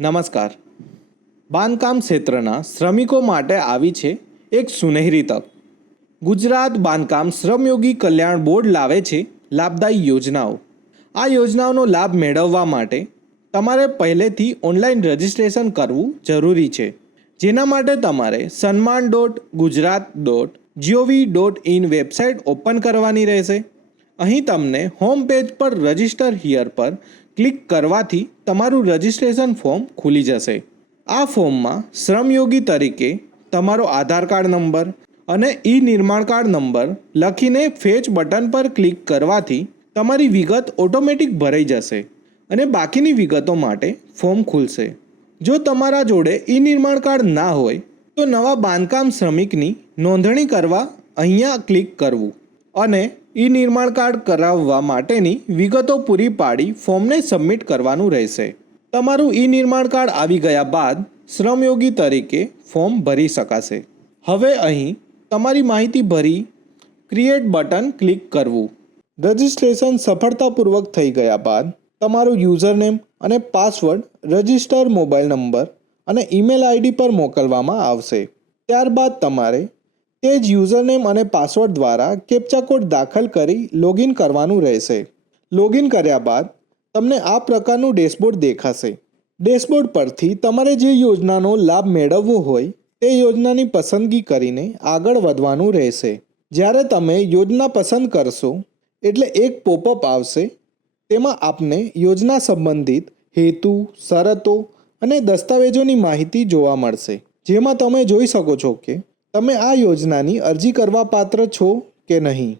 નમસ્કાર. બાંધકામ ક્ષેત્રના શ્રમિકો માટે આવી છે એક સુનહેરી તક. ગુજરાત બાંધકામ શ્રમયોગી કલ્યાણ બોર્ડ લાવે છે લાભદાયી યોજનાઓ. આ યોજનાઓનો લાભ મેળવવા માટે તમારે પહેલેથી ઓનલાઈન રજિસ્ટ્રેશન કરવું જરૂરી છે, જેના માટે તમારે sanman.gujarat.gov.in વેબસાઇટ ઓપન કરવાની રહેશે. અહીં તમને હોમ પેજ પર રજિસ્ટર હિયર પર ક્લિક કરવાથી તમારું રજિસ્ટ્રેશન ફોર્મ ખુલી જશે. આ ફોર્મમાં શ્રમયોગી તરીકે તમારો આધાર કાર્ડ નંબર અને નિર્માણ કાર્ડ નંબર લખીને ફેચ બટન પર ક્લિક કરવાથી તમારી વિગત ઓટોમેટિક ભરાઈ જશે અને બાકીની વિગતો માટે ફોર્મ ખુલશે. જો તમારા જોડે નિર્માણ કાર્ડ ના હોય તો નવા બાંધકામ શ્રમિકની નોંધણી કરવા અહીંયા ક્લિક કરવું અને નિર્માણ કાર્ડ કરાવવા માટેની વિગતો પૂરી પાડી ફોર્મને સબમિટ કરવાનું રહેશે. તમારું નિર્માણ કાર્ડ આવી ગયા બાદ શ્રમયોગી તરીકે ફોર્મ ભરી શકાશે. હવે અહીં તમારી માહિતી ભરી ક્રિએટ બટન ક્લિક કરવું. રજિસ્ટ્રેશન સફળતાપૂર્વક થઈ ગયા બાદ તમારું યુઝરનેમ અને પાસવર્ડ રજિસ્ટર મોબાઈલ નંબર અને ઈમેલ આઈડી પર મોકલવામાં આવશે. ત્યારબાદ તમારે તે જ યુઝરનેમ અને પાસવર્ડ દ્વારા કેપ્ચા કોડ દાખલ કરી લોગિન કરવાનું રહેશે. લોગિન કર્યા બાદ તમને આ પ્રકારનું ડેશબોર્ડ દેખાશે. ડેશબોર્ડ પરથી તમારે જે યોજનાનો લાભ મેળવવો હોય તે યોજનાની પસંદગી કરીને આગળ વધવાનું રહેશે. જ્યારે તમે યોજના પસંદ કરશો એટલે એક પોપઅપ આવશે. તેમાં આપને યોજના સંબંધિત હેતુ, શરતો અને દસ્તાવેજોની માહિતી જોવા મળશે, જેમાં તમે જોઈ શકો છો કે તમે આ યોજનાની અરજી કરવા પાત્ર છો કે નહીં.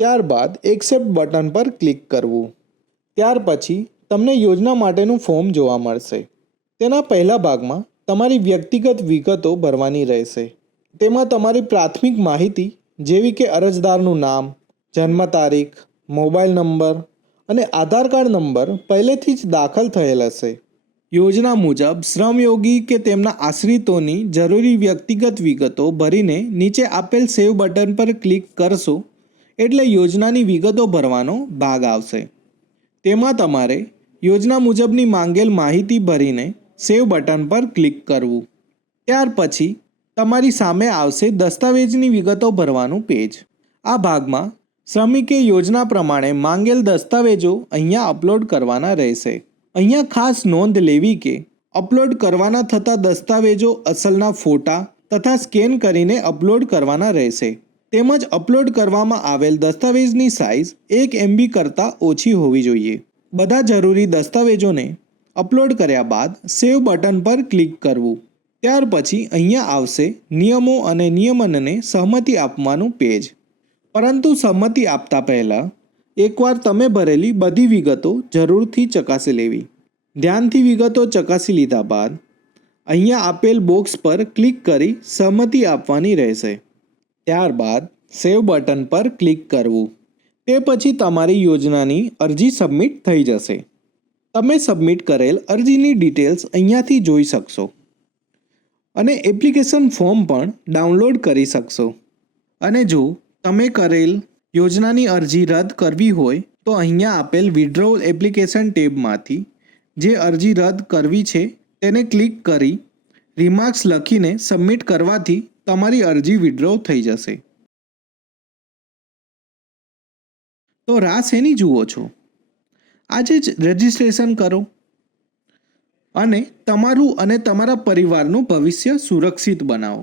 ત્યારબાદ એક્સેપ્ટ બટન પર ક્લિક કરવું. ત્યાર પછી તમને યોજના માટેનું ફોર્મ જોવા મળશે. તેના પહેલા ભાગમાં તમારી વ્યક્તિગત વિગતો ભરવાની રહેશે. તેમાં તમારી પ્રાથમિક માહિતી જેવી કે અરજદારનું નામ, જન્મ તારીખ, મોબાઈલ નંબર અને આધાર કાર્ડ નંબર પહેલેથી જ દાખલ થયેલ હશે. યોજના મુજબ શ્રમયોગી કે તેમના આશ્રિતોની જરૂરી વ્યક્તિગત વિગતો ભરીને નીચે આપેલ સેવ બટન પર ક્લિક કરશો એટલે યોજનાની વિગતો ભરવાનો ભાગ આવશે. તેમાં તમારે યોજના મુજબની માંગેલ માહિતી ભરીને સેવ બટન પર ક્લિક કરવું. ત્યાર પછી તમારી સામે આવશે દસ્તાવેજની વિગતો ભરવાનું પેજ. આ ભાગમાં શ્રમિકે યોજના પ્રમાણે માંગેલ દસ્તાવેજો અહીંયા અપલોડ કરવાના રહેશે. અહીંયા ખાસ નોંધ લેવી કે અપલોડ કરવાના થતા દસ્તાવેજો અસલના ફોટા તથા સ્કેન કરીને અપલોડ કરવાના રહેશે. તેમજ અપલોડ કરવામાં આવેલ દસ્તાવેજની સાઇઝ 1 MB કરતાં ઓછી હોવી જોઈએ. બધા જરૂરી દસ્તાવેજોને અપલોડ કર્યા બાદ સેવ બટન પર ક્લિક કરવું. ત્યાર પછી અહીંયા આવશે નિયમો અને નિયમનને સહમતિ આપવાનું પેજ. પરંતુ સંમતિ આપતા પહેલાં એકવાર તમે ભરેલી બધી વિગતો જરૂરથી ચકાસી લેવી. ધ્યાનથી વિગતો ચકાસી લીધા બાદ અહીંયા આપેલ બોક્સ પર ક્લિક કરી સહમતિ આપવાની રહેશે. ત્યારબાદ સેવ બટન પર ક્લિક કરવું. તે પછી તમારી યોજનાની અરજી સબમિટ થઈ જશે. તમે સબમિટ કરેલ અરજીની ડિટેલ્સ અહીંયાથી જોઈ શકશો અને એપ્લિકેશન ફોર્મ પણ ડાઉનલોડ કરી શકશો. અને જો તમે કરેલ યોજનાની અરજી રદ કરવી હોય તો અહીંયા આપેલ વિડ્રોવલ એપ્લિકેશન ટેબમાંથી જે અરજી રદ કરવી છે તેને ક્લિક કરી રિમાર્ક્સ લખીને સબમિટ કરવાથી તમારી અરજી વિડ્રો થઈ જશે. તો રાહ શેની જુઓ છો? આજે જ રજિસ્ટ્રેશન કરો અને તમારું અને તમારા પરિવારનું ભવિષ્ય સુરક્ષિત બનાવો.